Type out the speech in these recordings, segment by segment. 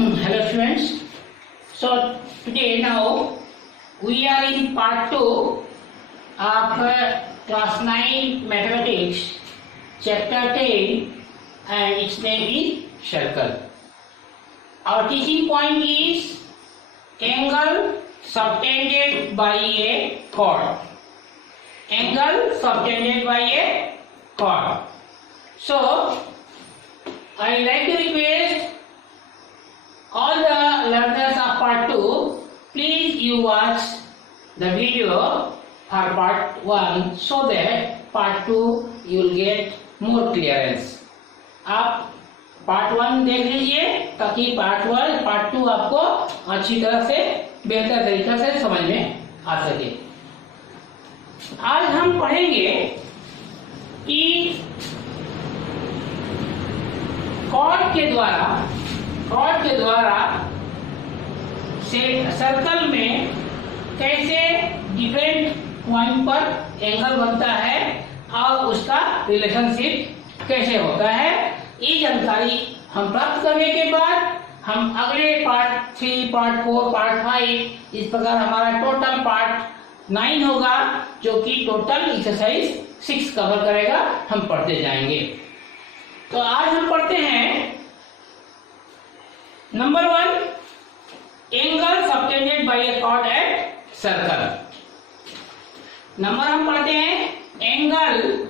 Hello students. So today now we are in part 2 of class 9 mathematics chapter 10 and its name is circle. Our teaching point is angle subtended by a chord. Angle subtended by a chord. So I like to request all the learners of part 2, please you watch the video for part 1 so that part 2 you will get more clearance. आप part 1 देख लीजिए ताकि part 2 आपको अच्छी तरह से बेहतर तरीका से समझ में आ सके। आज हम पढ़ेंगे कि कॉर्ड के द्वारा से सर्कल में कैसे डिफरेंट पॉइंट पर एंगल बनता है और उसका रिलेशनशिप कैसे होता है, ये जानकारी हम प्राप्त करने के बाद हम अगले पार्ट 3, पार्ट 4, पार्ट 5 इस प्रकार हमारा टोटल पार्ट 9 होगा जो कि टोटल एक्सरसाइज 6 कवर करेगा। हम पढ़ते जाएंगे। तो आज हम पढ़ते हैं number 1 angle subtended by a chord at circle. Number हम पढ़ते हैं angle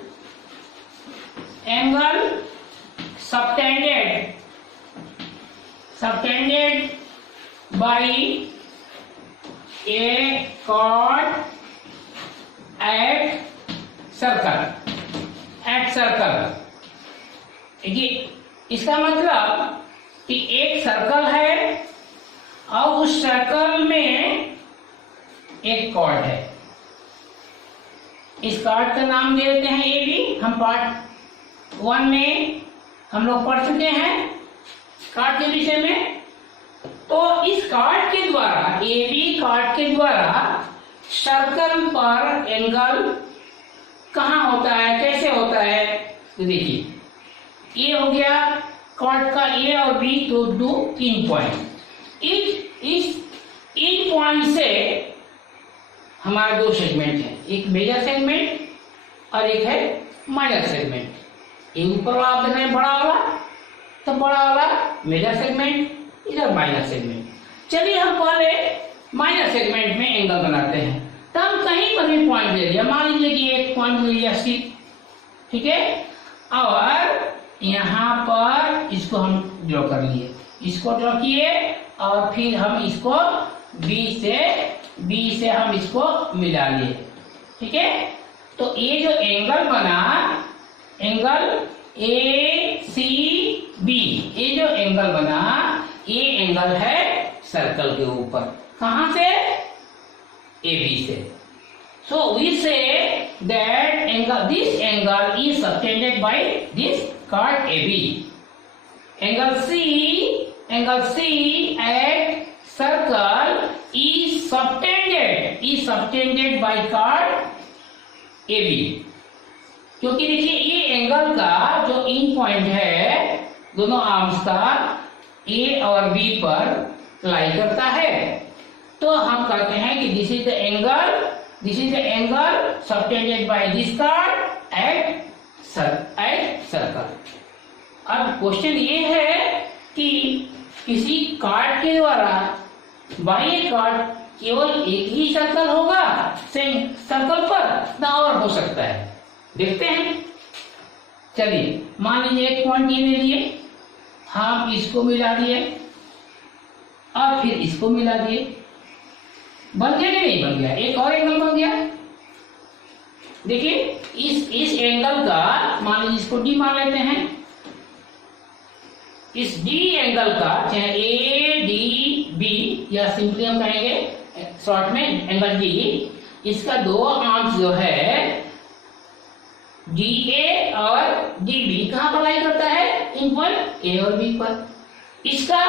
subtended by a chord at circle. देखिए इसका मतलब कि एक सर्कल है और उस सर्कल में एक कॉर्ड है। इस कॉर्ड का नाम दे देते हैं ए बी। हम पार्ट 1 में हम लोग पढ़ चुके हैं कॉर्ड के विषय में। तो इस कॉर्ड के द्वारा ए बी कॉर्ड के द्वारा सर्कल पर एंगल कहाँ होता है, कैसे होता है, तो देखिए ये हो गया कॉर्ड का ए और बी तो दो 3 पॉइंट। इन पॉइंट से हमारे 2 सेगमेंट है, एक मेजर सेगमेंट और एक है माइनर सेगमेंट। ये ऊपर वाला आप देख रहे हैं बड़ा वाला, तो बड़ा वाला मेजर सेगमेंट, इधर माइनर सेगमेंट। चलिए हम पहले माइनर सेगमेंट में एंगल बनाते हैं। तो हम कहीं पर भी पॉइंट ले लिया, मान लीजिए कि एक पॉइंट ले लिया सी, ठीक है, और यहाँ पर इसको हम ड्रॉ कर लिए, इसको ड्रॉ किए और फिर हम इसको बी से हम इसको मिला लिए, ठीक है। तो ये जो एंगल बना, एंगल ए सी बी, ये जो एंगल बना ये एंगल है सर्कल के ऊपर। कहाँ से? ए बी से। So we say that this angle is subtended by this chord AB. Angle C at circle is subtended by chord AB. क्योंकि देखिए ये एंगल का जो इन पॉइंट है दोनों आर्म्स का A और B पर लाई करता है। तो हम कहते हैं कि this is the angle subtended by this chord at circle। अब क्वेश्चन ये है कि किसी कार्ड के द्वारा बाह्य कार्ड केवल एक ही सर्कल होगा सर्कल पर, ना और हो सकता है। देखते हैं। चलिए मान लीजिए एक पॉइंट ये ले लिए, हम इसको मिला दिए और फिर इसको मिला दिए, बन गया कि नहीं बन गया? एक और एंगल बन गया। देखिए इस एंगल का मान लीजिए इसको डी मान लेते हैं। इस डी एंगल का चाहे ए डी बी या सिंपली हम कहेंगे शॉर्ट में एंगल डी, इसका 2 आर्म्स जो है डी ए और डी बी कहाँ पर लाई करता है? इन पॉइंट ए और बी पर, इसका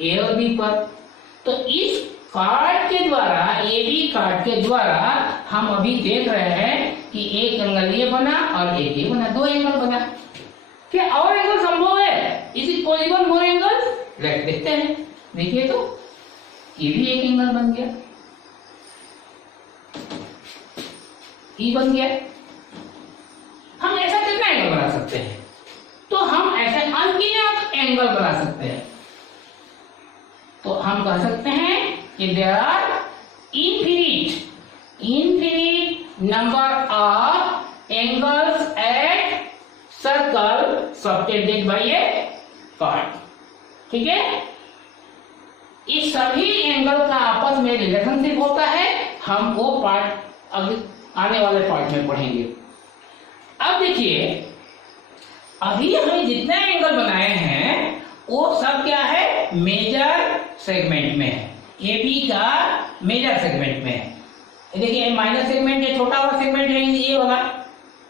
ए और बी पर। तो इस कार्ड के द्वारा ए बी कार्ड के द्वारा हम अभी देख रहे हैं कि एक एंगल ये बना और एक ये बना, 2 एंगल बना। क्या और एंगल संभव है? Is it possible more angles? देखते हैं, देखिए तो ये भी एक एंगल बन गया, ई बन गया। हम ऐसा कितना एंगल बना सकते हैं? तो हम ऐसे अनगिनत एंगल बना सकते हैं। तो हम कह सकते हैं कि there are infinite number of angles at circle subtended by a chord। ठीक है, इस सभी एंगल का आपस में रिलेशनशिप होता है। हम वो पार्ट आने वाले पार्ट में पढ़ेंगे। अब देखिए, अभी हमने जितने एंगल बनाए हैं वो सब क्या है? मेजर सेगमेंट में है। ए बी का मेजर सेगमेंट में है। देखिए माइनर सेगमेंट है, छोटा वाला सेगमेंट है ये वाला,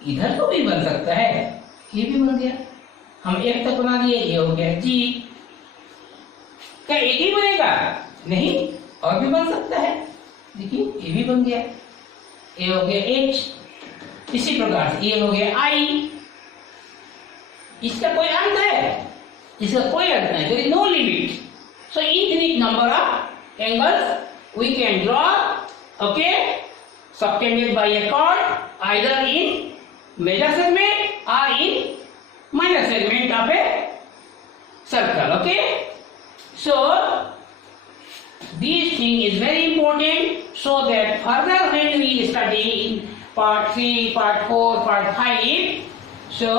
इधर तो भी बन सकता है, ये भी बन गया। हम एक तक बना दिए, ये हो गया जी। क्या एक ही बनेगा? नहीं, और भी बन सकता है। देखिए ये भी बन गया, ये हो गया एच। इसी प्रकार से ये हो गया आई। इसका कोई अंत है? इसका कोई अंत नहीं, there is no limit. So infinite number of angles we can draw, okay, subtended by a chord either in major segment or in minor segment of a circle, okay? So this thing is very important, so that further when we study in part 3, part 4, part 5, so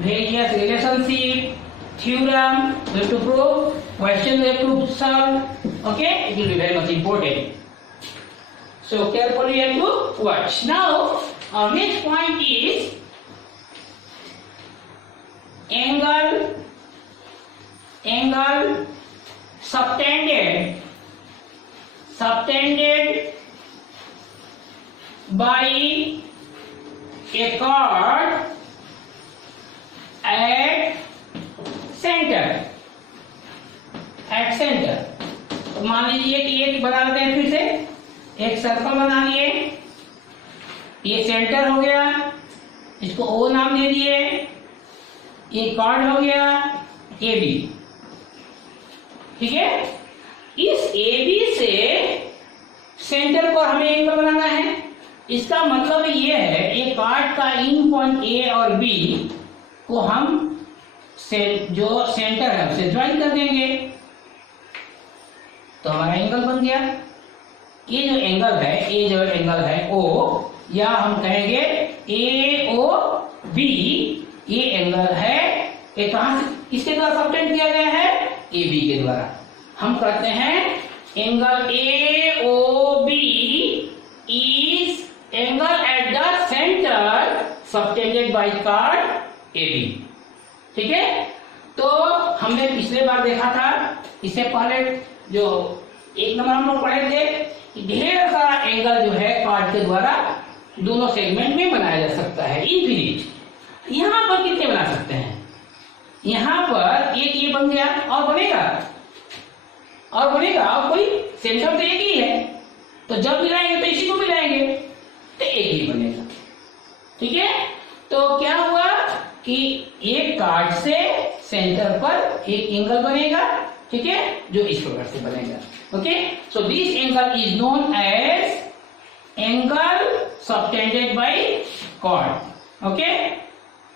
various relationship, theorem we have to prove, question we have to solve, okay? It will be very much important. So carefully you have to watch. Now our next point is angle subtended by a chord at center। तो मान लीजिए कि एक बना लेते हैं, फिर से एक सर्कल बना लिए, ये सेंटर हो गया, इसको ओ नाम दे दिए, ये कॉर्ड हो गया ए बी। ठीक है, इस ए बी से सेंटर पर हमें एंगल बनाना है। इसका मतलब ये है, ये कॉर्ड का इन पॉइंट ए और बी को हम जो सेंटर है उसे ज्वाइन कर देंगे, तो हमारा एंगल बन गया। ये जो एंगल है ओ, या हम कहेंगे ए ओ बी, ये एंगल है, ये कहां से किसके द्वारा सबटेंड किया गया है? ए बी के द्वारा। हम कहते हैं angle A O B is angle at the centre subtended by chord A B. ठीक है, तो हमने पिछले बार देखा था, इससे पहले जो एक नंबर हम लोग पढ़े थे, ढेर सारा एंगल जो है कॉर्ड के द्वारा दोनों सेगमेंट में बनाया जा सकता है, इनफिनिट। यहां पर कितने बना सकते हैं? यहां पर एक ये बन गया, और बनेगा, और कोई सेंटर तो एक ही है, तो जब मिलाएंगे तो इसी को मिलाएंगे तो एक ही बनेगा। ठीक है, तो क्या हुआ कि एक कॉर्ड से सेंटर पर एक एंगल बनेगा। ठीक है, जो इस प्रकार से बनेगा। Okay, so this angle is known as angle subtended by chord. Okay,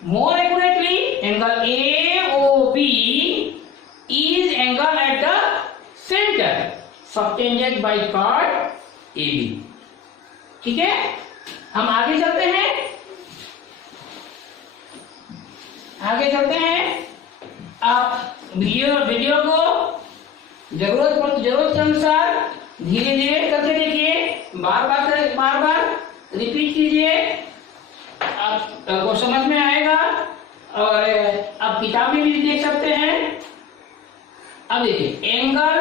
more accurately angle A O B is angle at the centre subtended by chord A B. ठीक है, हम आगे चलते हैं, आप वीडियो को जरूरत के अनुसार धीरे धीरे करके देखिए, बार बार रिपीट कीजिए, आपको समझ में आएगा। और आप किताब में भी देख सकते हैं। अब देखिए, angle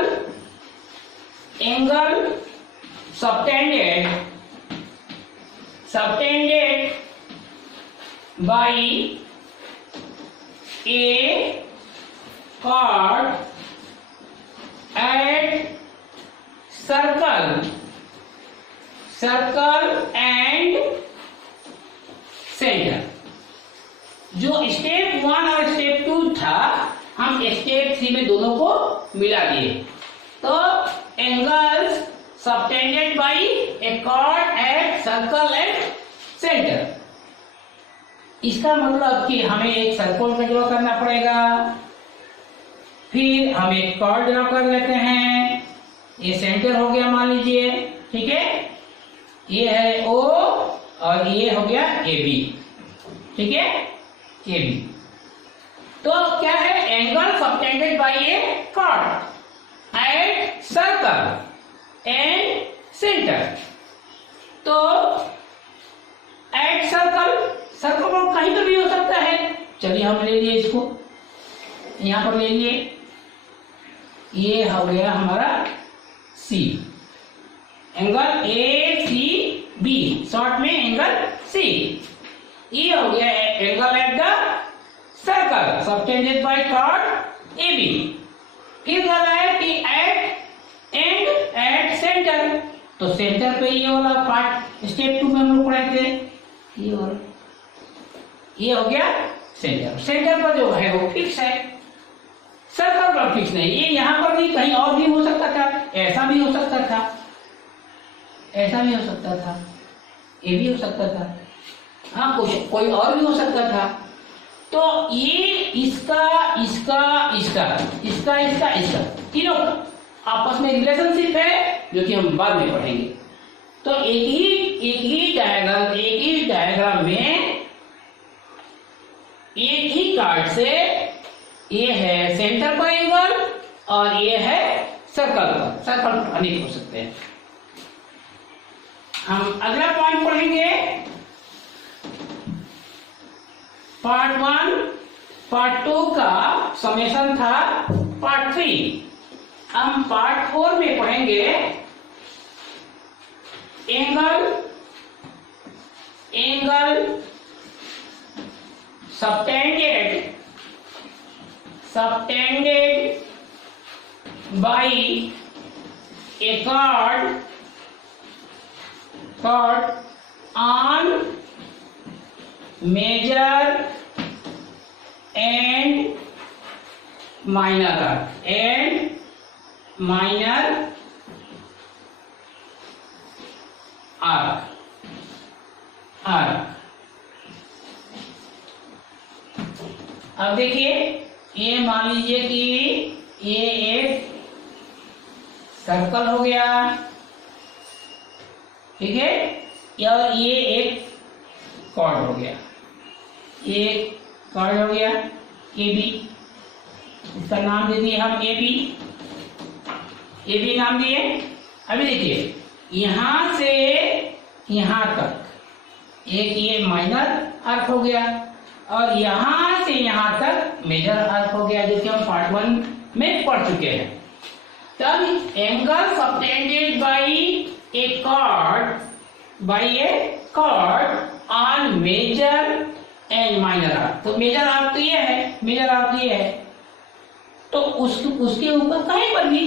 subtended bye a chord at circle and center। जो स्टेप 1 और स्टेप 2 था, हम स्टेप 3 में दोनों को मिला दिए, तो angles subtended by a chord at circle at centre. इसका मतलब कि हमें एक सर्कल का ड्रॉ करना पड़ेगा, फिर हम एक कॉर्ड ड्रॉ कर लेते हैं। ये सेंटर हो गया मान लीजिए, ठीक है, ये है O और ये हो गया AB, ठीक है, AB। तो क्या है, angle subtended by a chord at circle and centre. तो एट सर्कल, सर्कल को कहीं पर भी हो सकता है। चलिए हम ले लिए इसको, यहां पर ले लिए, ये हो गया हमारा C, एंगल ACB, शॉर्ट में एंगल C। ये हो गया angle at the circle subtended by chord AB। फिर क्या है कि एट सेंटर, तो सेंटर पे ये वाला पार्ट स्टेप 2 में हम लोग पढ़े थे, ये वाला, ये हो गया सेंटर। सेंटर पर जो है वो फिक्स है, सर्कल पर फिक्स नहीं। ये यहाँ पर भी कहीं और भी हो सकता था, ऐसा भी हो सकता था, ऐसा भी हो सकता था, ये भी हो सकता था, हाँ कुछ कोई और भी हो सकता था। तो ये इसका इसका इसका इसका इसका इसका तीनों आपस में रिलेशनशिप है, जो कि हम बाद में पढ़ेंगे। तो एक ही डायग्राम में एक ही कार्ड से ये है सेंटर पर एंगल और ये है सर्कल पर। सर्कल अनेक हो सकते हैं। हम अगला पॉइंट पढ़ेंगे, पार्ट 1, पार्ट 2 का समेशन था पार्ट 3। हम पार्ट 4 में पढ़ेंगे angle subtended by a chord on major and minor arc। अब देखिए, ये मान लीजिए कि ये एक सर्कल हो गया, ठीक है, या ये एक कॉर्ड हो गया, एक कॉर्ड हो गया AB, इसका नाम दे दिए हम AB नाम दिए। अभी देखिए, यहां से यहां तक एक ये माइनर आर्क हो गया और यहां से यहां तक मेजर आर्क हो गया, जो कि हम पार्ट 1 में पढ़ चुके हैं। तब angle subtended by a chord on major and minor arc. तो मेजर आर्क तो ये है, मेजर आर्क ये है, तो उसके ऊपर कहीं पर भी,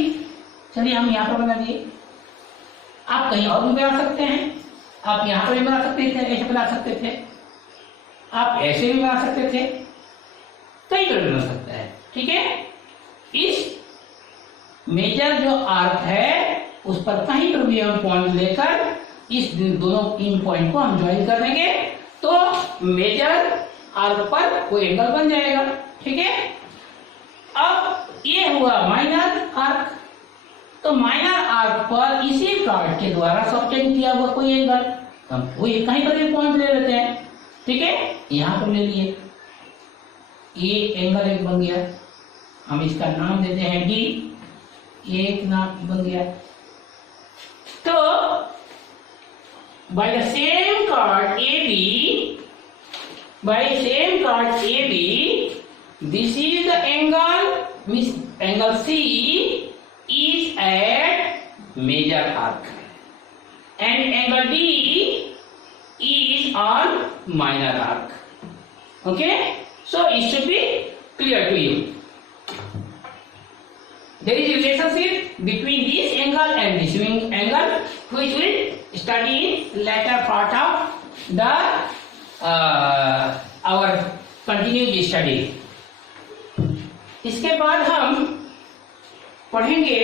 चलिए हम यहाँ पर बना दिए, आप कहीं और भी बना सकते हैं, आप यहाँ पर भी बना सकते थे, ऐसे बना सकते थे, आप ऐसे भी बना सकते थे, कई पर भी बना सकता है, ठीक है। इस मेजर जो आर्क है उस पर कहीं पर भी हम पॉइंट लेकर इस दोनों इन पॉइंट को हम ज्वाइन कर देंगे, तो मेजर आर्क पर कोई एंगल बन जाएगा, ठीक है। अब ये हुआ माइनर आर्क, तो माइनर आर्क पर इसी कार्ड के द्वारा सबटेंड किया हुआ कोई एंगल, हम वही कहीं पर भी पॉइंट ले लेते हैं, ठीक है। यहां पर ले लिए, ये एंगल एक बन गया, हम इसका नाम देते हैं D, एक नाम बन गया। तो by the same chord AB, this is the angle, means angle C is at major arc and angle D is on minor arc. Okay, so it should be clear to you. There is a relationship between this angle and this angle, which we'll study in later part of the our continued study. इसके बाद हम पढ़ेंगे,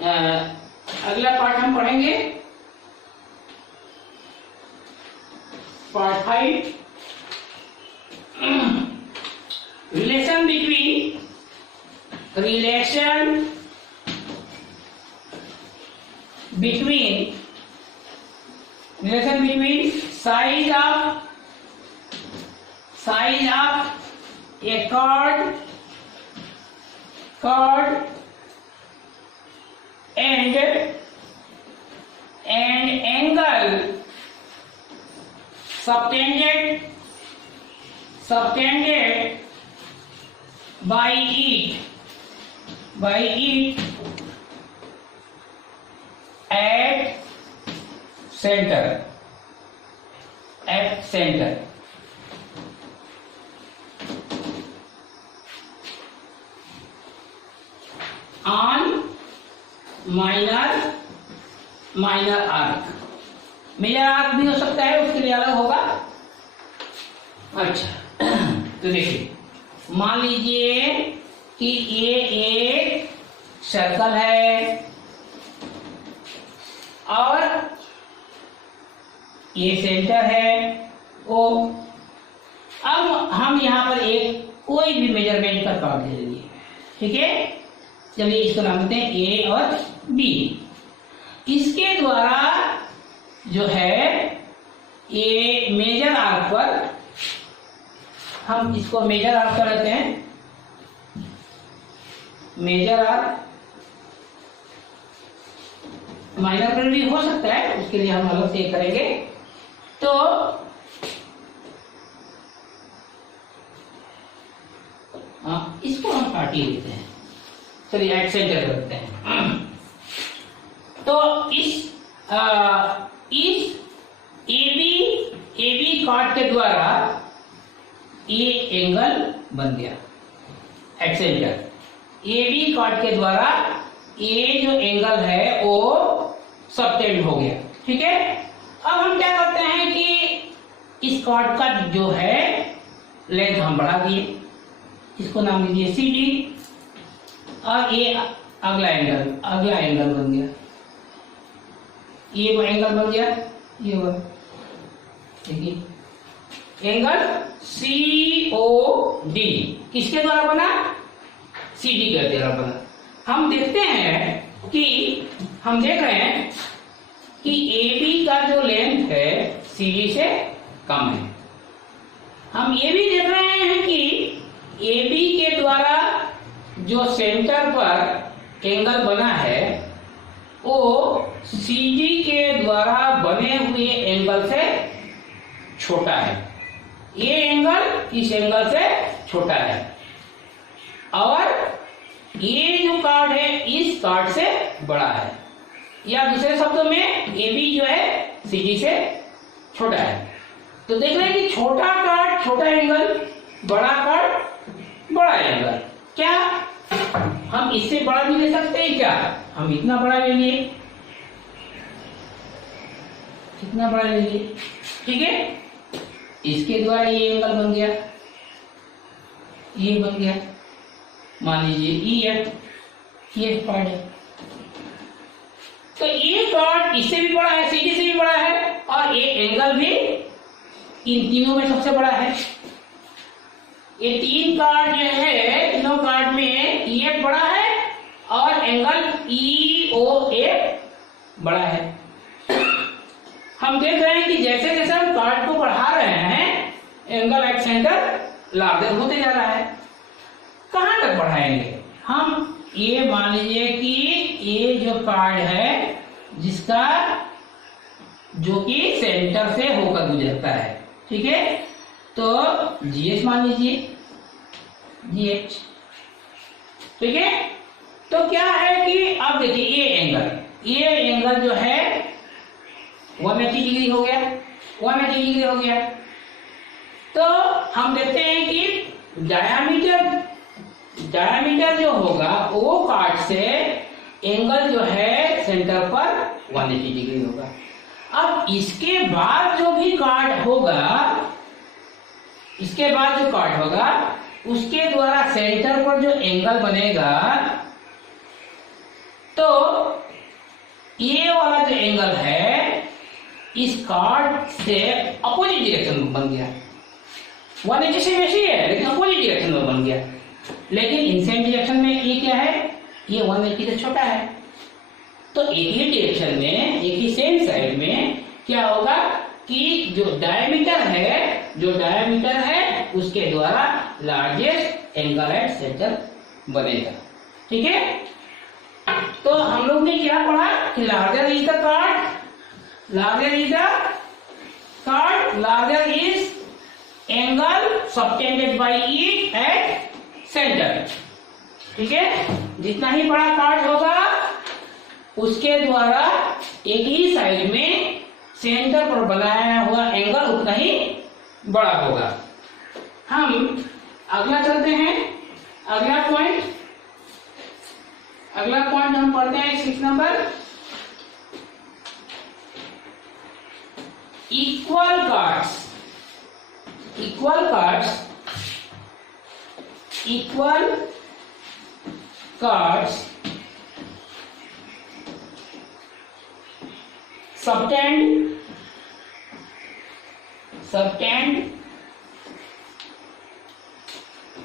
अगला part हम पढ़ेंगे part 5, relation between size of a chord and angle subtended by it at center on minor arc। Major arc भी हो सकता है, उसके लिए अलग होगा। अच्छा, तो देखिए, मान लीजिए कि ये एक सर्कल है और ये सेंटर है ओ। अब हम यहाँ पर एक कोई भी मेजरमेंट का कार्ड ले लेंगे, ठीक है। चलिए इसको नाम देते हैं ए और बी। इसके द्वारा जो है ये मेजर आर्क पर, हम इसको मेजर आर्क कर लेते हैं, मेजर आर्क। माइनर पर भी हो सकता है, उसके लिए हम अलग से करेंगे। तो इसको हम काटिए देते हैं, चलिए एट सेंटर करते हैं। तो इस AB कार्ड के द्वारा ये एंगल बन गया एट सेंटर। AB कार्ड के द्वारा ये जो एंगल है वो सबटेंड हो गया, ठीक है। अब हम क्या करते हैं कि इस कार्ड का जो है लेंथ हम बढ़ा दिए, इसको नाम दीजिए CD, और ये अगला एंगल बन गया, ये वो एंगल बन गया, ये वो देखिए एंगल COD किसके द्वारा बना? CD के द्वारा बना। हम देखते हैं कि हम देख रहे हैं कि AB का जो लेंथ है CD से कम है। हम ये भी देख रहे हैं कि AB के द्वारा जो सेंटर पर एंगल बना है वो CD के द्वारा बने हुए एंगल से छोटा है। ये एंगल इस एंगल से छोटा है और ये जो कार्ड है इस कार्ड से बड़ा है, या दूसरे शब्दों में AB जो है CD से छोटा है। तो देख रहे हैं कि छोटा कार्ड छोटा एंगल, बड़ा कार्ड बड़ा एंगल। क्या हम इससे बड़ा भी ले सकते हैं? क्या हम इतना बड़ा ले लिए, कितना बड़ा ले लिए, ठीक है। इसके द्वारा ये एंगल बन गया, ये बन गया, मान लीजिए ये कार्ड है। तो ये कार्ड इससे भी बड़ा है, CD से भी बड़ा है, और ये एंगल भी इन तीनों में सबसे बड़ा है। ये तीन कार्ड जो है, तीनों कार्ड में ये बड़ा है और एंगल EOA बड़ा है। हम देख रहे हैं कि जैसे जैसे हम कार्ड को बढ़ा रहे हैं एंगल एट सेंटर लार्जर होते जा रहा है। कहां तक बढ़ाएंगे हम? ये मान लीजिए कि ये जो कार्ड है जिसका जो कि सेंटर से होकर गुजरता है, ठीक है। तो GH मान लीजिए, GH, ठीक है। तो क्या है कि अब देखिए ये एंगल जो है 180 डिग्री हो गया, 180 डिग्री हो गया। तो हम देखते हैं कि डायमीटर जो होगा वो कार्ड से एंगल जो है सेंटर पर 180 डिग्री होगा। अब इसके बाद जो भी कार्ड होगा, इसके बाद जो कार्ड होगा उसके द्वारा सेंटर पर जो एंगल बनेगा ये वाला जो एंगल है इस कार्ड से अपोजिट डायरेक्शन में बन गया। 180 से वैसे है लेकिन अपोजिट डायरेक्शन में बन गया। लेकिन इनसेंट डायरेक्शन में ये क्या है, ये 180 से छोटा है। तो एक ही डायरेक्शन में, एक ही सेम साइड में क्या होगा कि जो डायमीटर है उसके द्वारा लार्जेस्ट एंगल एट सेंटर बनेगा। ठीक है, तो हम लोग ने क्या पढ़ा कि larger is the card, larger is angle subtended by it at center। ठीक है, जितना ही बड़ा कार्ड होगा उसके द्वारा एक ही साइड में सेंटर पर बनाया हुआ एंगल उतना ही बड़ा होगा। हम अगला चलते हैं, अगला पॉइंट हम पढ़ते हैं 6 number. Equal cards subtend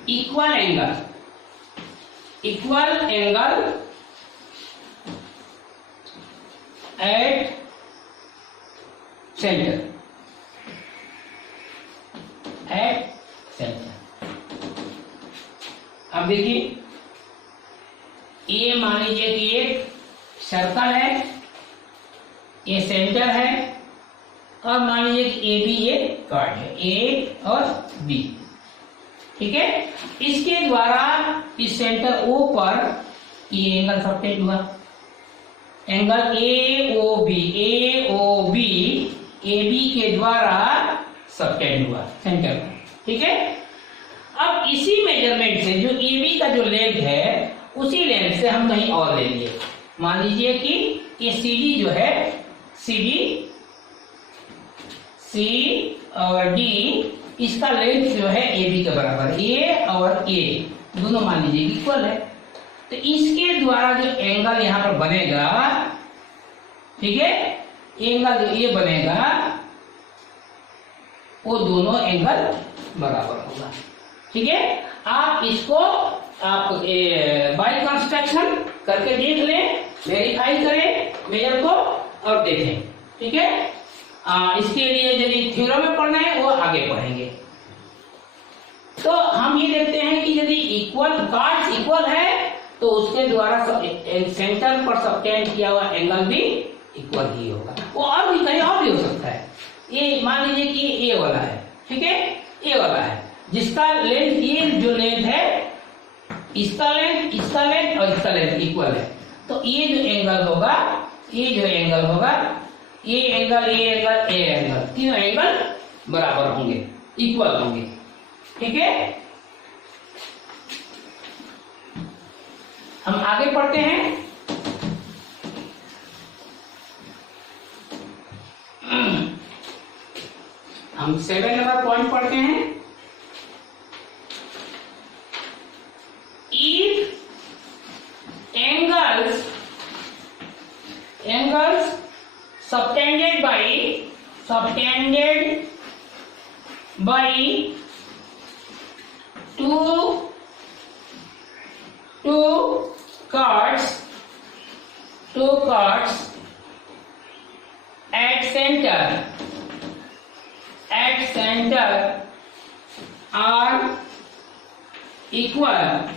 equal angle at center। अब देखिए, ये मान लीजिए कि एक सर्कल है, ये सेंटर है, और मान लीजिए कि ए बी ये कार्ड है, ए और बी। ठीक है, इसके द्वारा इस सेंटर ओ पर ये एंगल सबटेंड हुआ, एंगल ए ओ बी के द्वारा सबटेंड हुआ सेंटर पर। ठीक है, अब इसी मेजरमेंट से जो ए बी का जो लेंथ है उसी लेंथ से हम कहीं और ले लिए। मान लीजिए कि ये सी डी जो है, सी और डी, इसका लेंथ जो है ए बी के बराबर, ए और ए दोनों मान लीजिए इक्वल है। तो इसके द्वारा जो एंगल यहाँ पर बनेगा, ठीक है, एंगल जो ये बनेगा वो दोनों एंगल बराबर होगा। ठीक है, आप इसको बाय कंस्ट्रक्शन करके देख लें, वेरीफाई करें मेजर को और देखें। ठीक है, इसके लिए यदि थ्योरम में पढ़ना है वो आगे पढ़ेंगे। तो हम ये देखते हैं कि यदि कार्ड्स इक्वल है तो उसके द्वारा सेंटर पर सबटेंड किया हुआ एंगल भी इक्वल ही होगा। वो और भी कहीं और भी हो सकता है। ये मान लीजिए कि ए वाला है, ठीक है, ए वाला है जिसका लेंथ, ये जो लेंथ है इसका लेंथ और इसका लेंथ इक्वल है। तो ये जो एंगल होगा, ये एंगल, तीनों एंगल बराबर होंगे, इक्वल होंगे। ठीक है, हम आगे पढ़ते हैं। हम 7 नंबर पॉइंट पढ़ते हैं। If angles subtended by two cards at center are equal,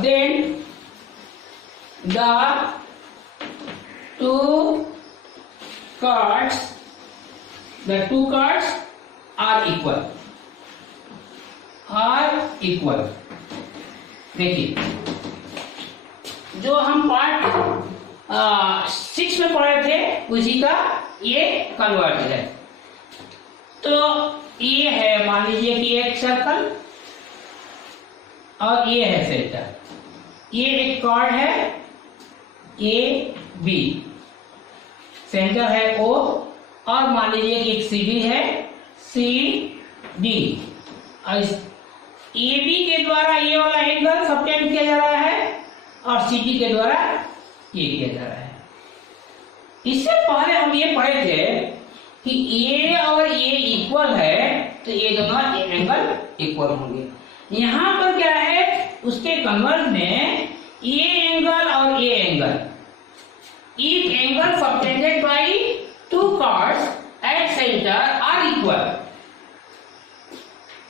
then the two cards are equal। देखिए, जो हम पार्ट 6 में पढ़े थे उसी का ये कन्वर्ट है। तो ये है, मान लीजिए कि एक सर्कल और ये है सेंटर, ये एक कार्ड है ए बी, सेंटर है ओ, और मान लीजिए कि एक सी डी है, सी डी, और ए बी के द्वारा ये वाला एंगल सबटेंड किया जा रहा है और सी डी के द्वारा ये किया जा रहा है। इससे पहले हम ये पढ़े थे कि ए और ए इक्वल है तो ये दोनों एंगल इक्वल होंगे। यहाँ पर क्या है, उसके कन्वर्स में ए एंगल और A angle, if angle subtended by two chords at center are equal,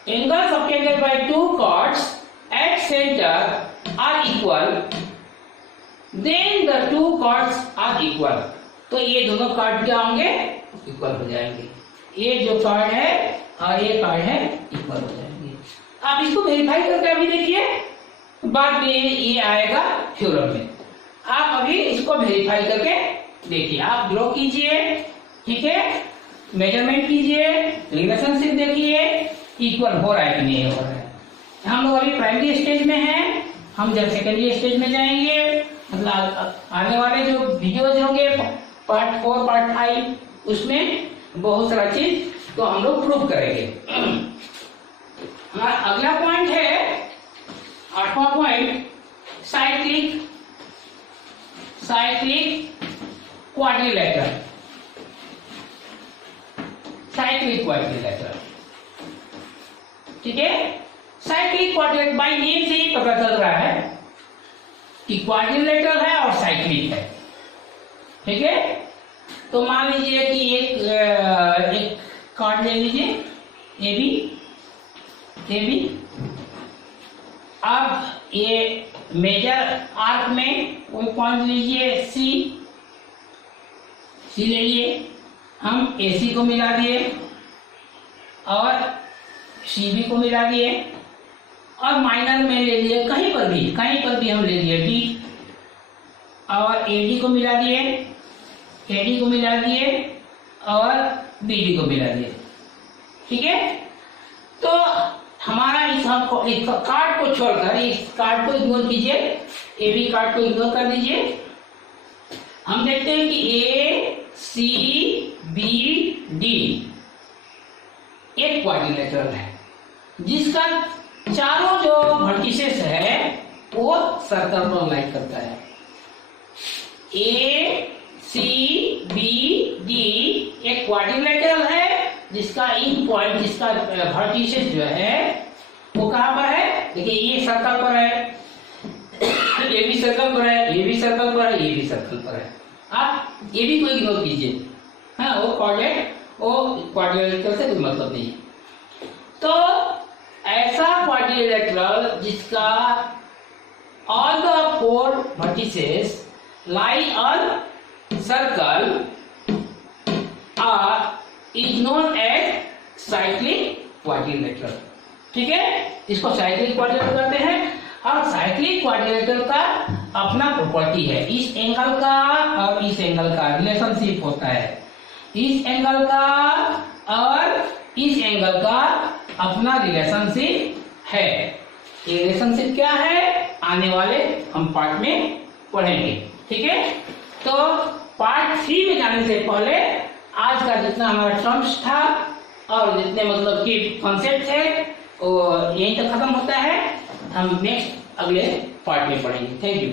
angle subtended by two chords at center are equal, then the two chords are equal। तो ये दोनों कार्ड क्या होंगे, equal हो जाएंगे। ये जो कार्ड है और ये कार्ड है इक्वल हो जाएंगे। आप इसको वेरीफाई करके अभी देखिए, बाद में ये आएगा थ्योरम में। आप अभी इसको वेरीफाई करके देखिए, आप ड्रॉ कीजिए, ठीक है, मेजरमेंट कीजिए, रिलेशनशिप देखिए, इक्वल हो रहा है कि नहीं हो रहा है। हम लोग अभी प्राइमरी स्टेज में हैं, हम जब सेकेंडरी स्टेज में जाएंगे, मतलब आने वाले जो वीडियोज होंगे पार्ट 4 पार्ट 5, उसमें बहुत सारा चीज तो हम लोग प्रूव करेंगे। हमारा अगला पॉइंट है 8वां point, cyclic quadrilateral. Cyclic quadrilateral, ठीक है। साइक्लिक क्वाड्रिलेटरल बाय नेम से ही पता चल रहा है कि क्वाड्रिलेटरल है और साइक्लिक है, ठीक है। तो मान लीजिए कि एक कार्ड ले लीजिए ए बी। अब ये मेजर आर्क में कोई पॉइंट लीजिए सी ले लिए, हम AC को मिला दिए और CB को मिला दिए, और माइनर में ले लिए कहीं पर भी हम ले लिए D, और AD को मिला दिए और BD को मिला दिए, ठीक है। तो हमारा इस कार्ड को छोड़कर इस कार्ड को इग्नोर कीजिए, AB कार्ड को इग्नोर कर दीजिए। हम देखते हैं कि ACBD एक क्वाड्रिलेटरल है जिसका चारों जो वर्टिसेस है वो सर्कल को लाइक करता है। ACBD एक क्वाड्रिलेटरल है जिसका इन पॉइंट, जिसका वर्टिसेस जो है वो कहां पर है, देखिए ये सर्कल पर है, ये भी सर्कल पर है, ये भी सर्कल पर है, ये भी सर्कल पर है। आप ये भी कोई इग्नोर कीजिए, हाँ वो क्वाड्रिलेटरल से कोई मतलब नहीं है। तो ऐसा क्वाड्रिलेटरल जिसका all the 4 vertices lie on circle is known as cyclic quadrilateral, ठीक है। इसको साइक्लिक क्वाड्रिलेटरल कहते हैं। और साइक्लिक क्वाड्रिलेटरल का अपना प्रॉपर्टी है, इस एंगल का और इस एंगल का रिलेशनशिप होता है, इस एंगल का और इस एंगल का अपना रिलेशनशिप है। ये रिलेशनशिप क्या है, आने वाले हम पार्ट में पढ़ेंगे, ठीक है। तो पार्ट 3 में जाने से पहले आज का जितना हमारा टर्म्स था और जितने मतलब कि कॉन्सेप्ट थे वो यहीं तक खत्म होता है। हम नेक्स्ट अगले पार्ट में पढ़ेंगे। Thank you.